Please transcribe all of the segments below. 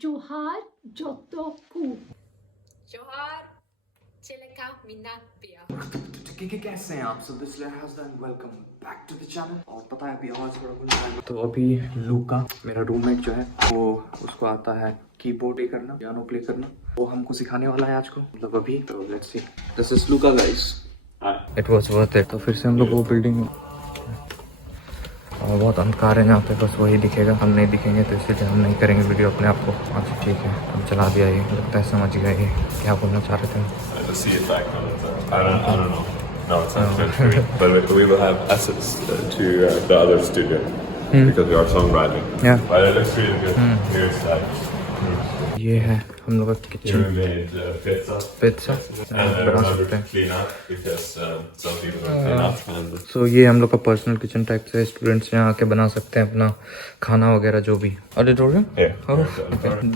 Johar Jotoku. Johar Cheleka Minapia. कैसे हैं आप सब? Welcome back to the channel. और पता है अभी आवाज थोड़ा भूल रहा है। तो अभी लूका मेरा रूममेट जो है वो उसको आता है कीबोर्ड प्ले करना, पियानो प्ले करना, वो हमको सिखाने वाला है आज को, मतलब अभी। तो let's see, this is Luka guys. It was worth it. तो फिर से हम लोग वो बिल्डिंग, और बहुत अंधकार है यहाँ पे, बस वही दिखेगा, हम नहीं दिखेंगे, तो इसलिए हम नहीं करेंगे वीडियो अपने आप को। अच्छा ठीक है, हम चला दिया, ये लगता है समझ गया ये क्या बोलना चाह रहे थे। No, it's not true. But we will have assets to the other studio because we are songwriting. Yeah. But it looks really good. Here's like. ये है हम लोग का Here kitchen. we made pizza. Pizza बना सकते हैं। Clean up because some people don't clean up. And सो ये हम लोग का पर्सनल किचन टाइप से, स्टूडेंट्स यहाँ आके बना सकते हैं अपना खाना वगैरह जो भी। Auditorium,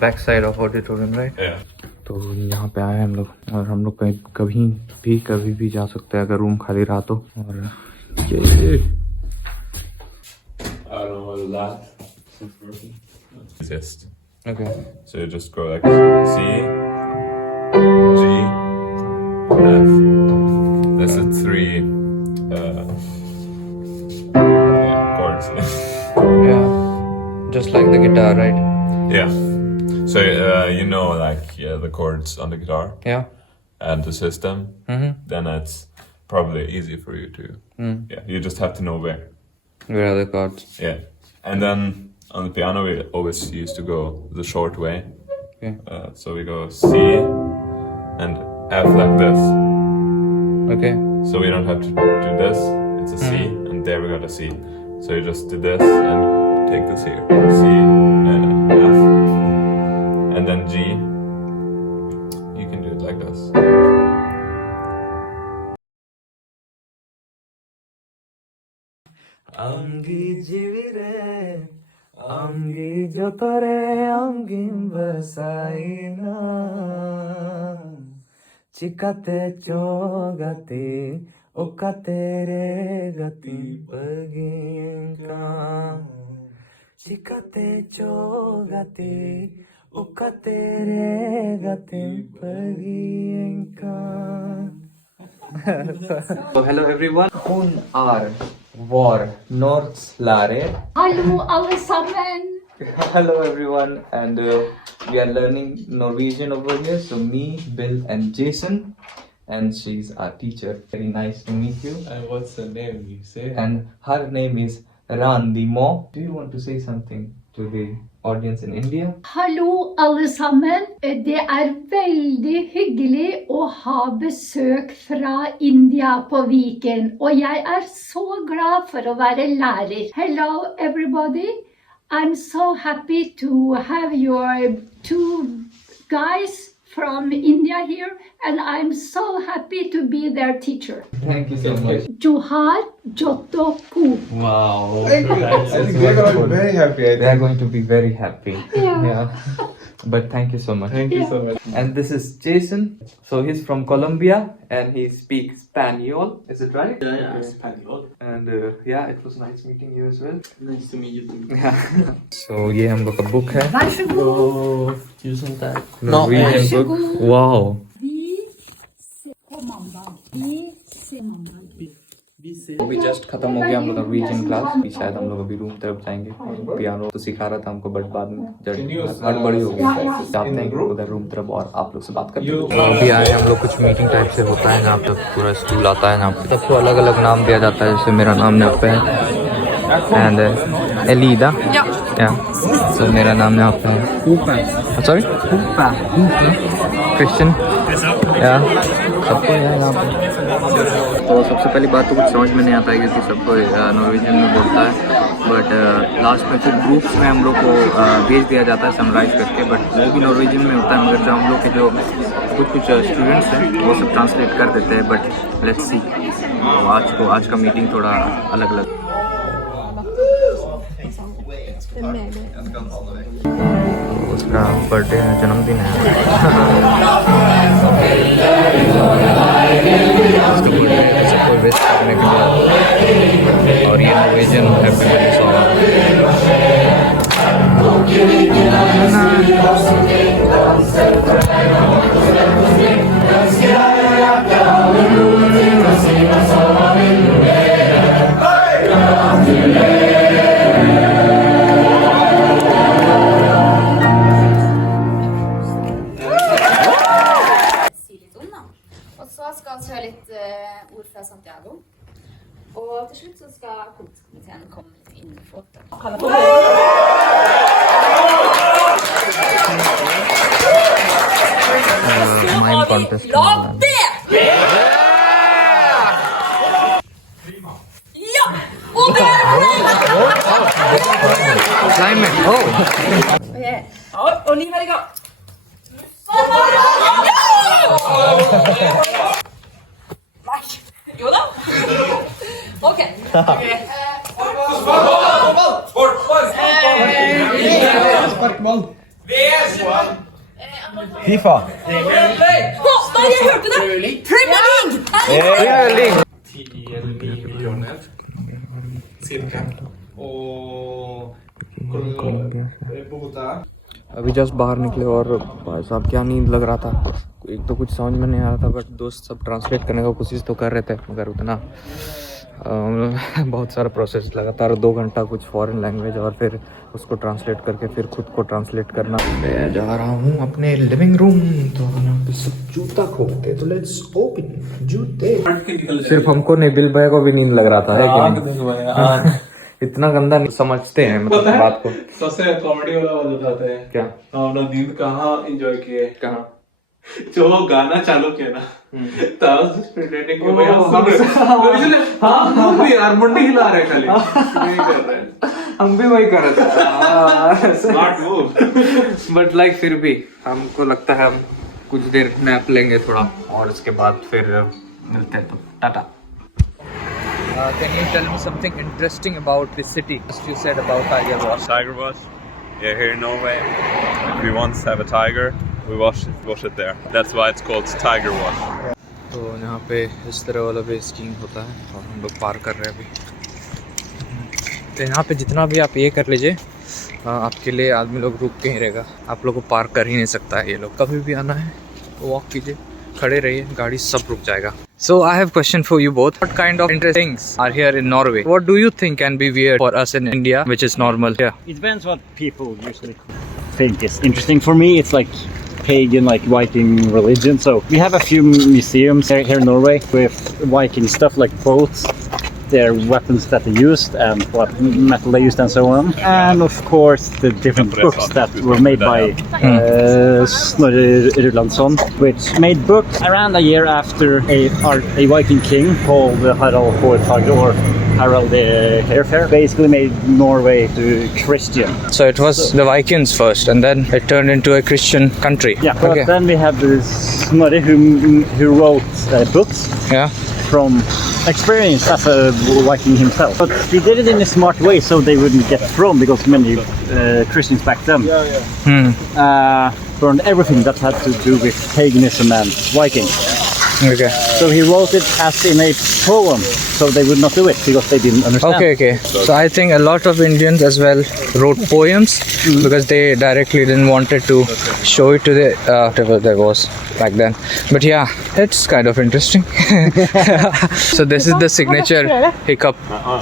back side of auditorium, right. yeah. तो यहाँ पे आए हम लोग, और हम लोग कहीं कभी भी जा सकते हैं अगर रूम खाली रहा तो। और ये I don't know what is that. Exist. Okay, So you just go like C, G, F. That's the three chords. या just like the guitar, right. Yeah. So you know like the chords on the guitar या and the system. Then it's probably easy for you to. Yeah. You just have to know where. Where are the chords. Yeah. And then on the piano we always used to go the short way. Okay So we go C and F like this. Okay So we don't have to do this. It's a C and there we got a C. So you just do this and take this here. C and F. And then G. You can do it like this. अंगी जीविरे अंगी जो तोरे अंगी बसाइना चिकाते चोगते उकाते रे गति पगिंका चिकाते चोगते उकाते रे गति पगिंका। So hello everyone. Hun are war Norrslare. Hallo alle sammen. Hello everyone, and we are learning Norwegian over here. So me, Bill, and Jason, and she's our teacher. Very nice to meet you. And what's the name you say? And her name is Randi Mo. Do you want to say something to the audience in India? Hallo alle sammen. Det veldig hyggelig å ha besøk fra India på Viken. Og jeg så glad for å være lærer. Hello everybody. I'm so happy to have your two guys from India here. And I'm so happy to be their teacher. Thank you so much. Johar Jotoku. Wow. I think they're going to be very happy. They are going to be very happy. Yeah. But thank you so much. Thank you so much. And this is Jason. So he's from Colombia and he speaks Spanish. Is it right? Yeah, Spanish. And yeah, it was nice meeting you as well. Nice to meet you too. Yeah. So ये हम लोग का book है. Oh, tusen takk. Norwegian book. Wow. अभी just खत्म हो गया हम लोग का नॉर्वेजियन क्लास। अभी शायद हम लोग अभी रूम तरफ जाएंगे। पियानो तो सिखा रहा था हमको, बट बाद में जब हड़बड़ी हो गई जाते हैं उधर रूम तरफ और आप लोग से बात करते हैं। अभी आए हम लोग, कुछ मीटिंग टाइप से होता है जहाँ पे पूरा स्कूल आता है, जहाँ पे सबको अलग अलग नाम दिया जाता है। जैसे मेरा नाम यहाँ पे है एंड एलिदा, या तो मेरा नाम यहाँ पे है, सॉरी क्रिश्चियन, या सबको यहाँ पे। तो सबसे पहली बात तो कुछ समझ में नहीं आता है क्योंकि सबको नॉर्वेजियन में बोलता है, बट लास्ट में फिर ग्रुप्स में हम लोग को भेज दिया जाता है समराइज करके, बट वो भी नॉर्वेजियन में होता है, मगर जो हम लोग के जो कुछ स्टूडेंट्स हैं वो सब ट्रांसलेट कर देते हैं। बट लेट्स सी, तो आज का मीटिंग थोड़ा अलग अलग। उसका बर्थडे है, जन्मदिन है, सबको विश करने के बाद, और ये Norwegian happy birthday song. Si litt om, da. Og så skal vi høre litt ord fra Santiago. Og til slutt så skal komiteen komme litt inn i båten. Mind contest. Climate. Oh. Og ni har i gang. Nei. Jo da. Ok. FIFA. Nei, jeg hørte det! Premier League! अभी just बाहर निकले और भाई साहब क्या नींद लग रहा था। एक तो कुछ समझ में नहीं आ रहा था, बट दोस्त सब ट्रांसलेट करने का कोशिश तो कर रहे थे, मगर उतना बहुत सारा प्रोसेस, लगातार 2 घंटा कुछ फॉरेन लैंग्वेज और फिर उसको ट्रांसलेट करके फिर खुद को ट्रांसलेट करना। मैं जा रहा हूँ अपने लिविंग रूम, तो यहाँ पे सब जूता खोलते, तो लेट्स ओपन जूते। सिर्फ हमको नहीं, बिल भाई को भी नींद लग रहा था, है कि नहीं? इतना गंदा नहीं समझते हैं मतलब बात को। सबसे कॉमेडी वाला बात बताते हैं क्या? हमने नींद कहाँ एंजॉय किए, कहाँ? जो वो गाना चालू किया ना, हम भी यार मुंडी हिला रहे खाली, नहीं कर रहे, हम भी वही कर रहे थे, स्मार्ट मूव। बट लाइक फिर भी हमको लगता है हम कुछ देर नैप लेंगे थोड़ा, और उसके बाद फिर मिलते हैं, तो Tata. Can you tell me something interesting about this city? Just you said about Tiger Wash. Tiger wash? Yeah, here in Norway, if we once have a tiger, we wash it there. That's why it's called Tiger Wash. तो यहाँ पे इस तरह वाला भी skiing होता है, और हम लोग पार कर रहे हैं अभी। तो यहाँ पे जितना भी आप ये कर लीजिए, आपके लिए आदमी लोग रुक के ही रहेगा, आप लोग को पार कर ही नहीं सकता है ये लोग। कभी भी आना है तो वॉक कीजिए, खड़े रहिए, गाड़ी सब रुक जाएगा। So I have question for you both. What kind of interesting things are here in Norway? What do you think can be weird for us in India, which is normal? Yeah. It depends what people usually think is interesting. For me, it's like pagan, like Viking religion. So we have a few museums here in Norway with Viking stuff, like boats, their weapons that they used, and what metal they used, and so on. And of course, the different books that were made by Snorre Rullandsson, which made books around a year after a Viking king called Harald Hårfagre, or Harald the Hairfair, basically made Norway to Christian. So it was the Vikings first, and then it turned into a Christian country. Yeah, but Okay. then we have this Snorre who wrote books Yeah. from experience as a Viking himself. But he did it in a smart way so they wouldn't get thrown, because many Christians back then burned everything that had to do with paganism and Vikings. Okay. So he wrote it as in a poem, so they would not do it because they didn't understand. Okay. So I think a lot of Indians as well wrote poems because they directly didn't wanted to show it to the whatever there was back then. But yeah, it's kind of interesting. So this is the signature hiccup.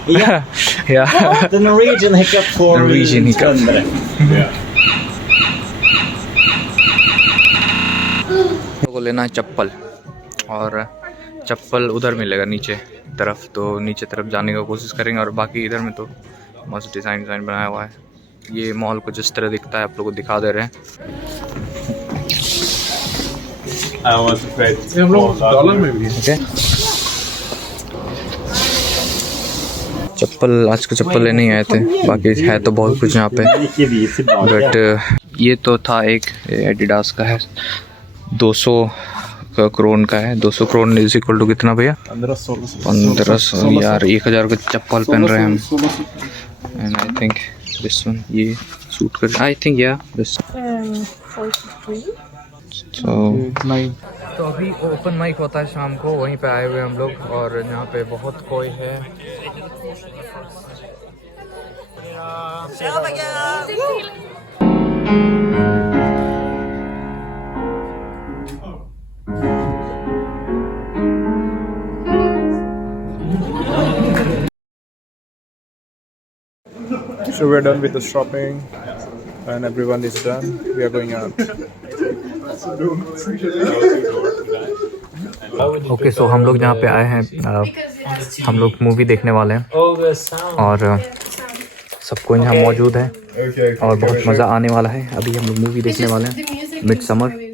Yeah. Yeah. The Norwegian hiccup for Norwegian hiccup. को लेना है चप्पल, और चप्पल उधर मिलेगा नीचे तरफ, तो नीचे तरफ जाने की कोशिश करेंगे। और बाकी इधर में तो मस्त डिज़ाइन बनाया हुआ है। ये मॉल को जिस तरह दिखता है आप लोगों को दिखा दे रहे हैं। Okay. चप्पल, आज को चप्पल लेने ही आए थे, बाकी है तो बहुत कुछ यहाँ पे, बट ये तो था एक एडिडास का है, 200 करोड़ का है। 200 करोड़ इज इक्वल टू कितना भैया? 1500 यार, 1000 का चप्पल पहन रहे हैं हम। And I think this one, ये सूट कर, आई थिंक या दिस। तो अभी ओपन माइक होता है शाम को, वहीं पे आए हुए हम लोग, और यहाँ पे बहुत कोई है। So we're done with the shopping and everyone is done. We are going out. Okay so हम लोग यहाँ पे आए हैं, हम लोग मूवी देखने वाले हैं और सबको यहाँ मौजूद है और बहुत मज़ा आने वाला है। अभी हम लोग मूवी देखने वाले हैं मिडसमर।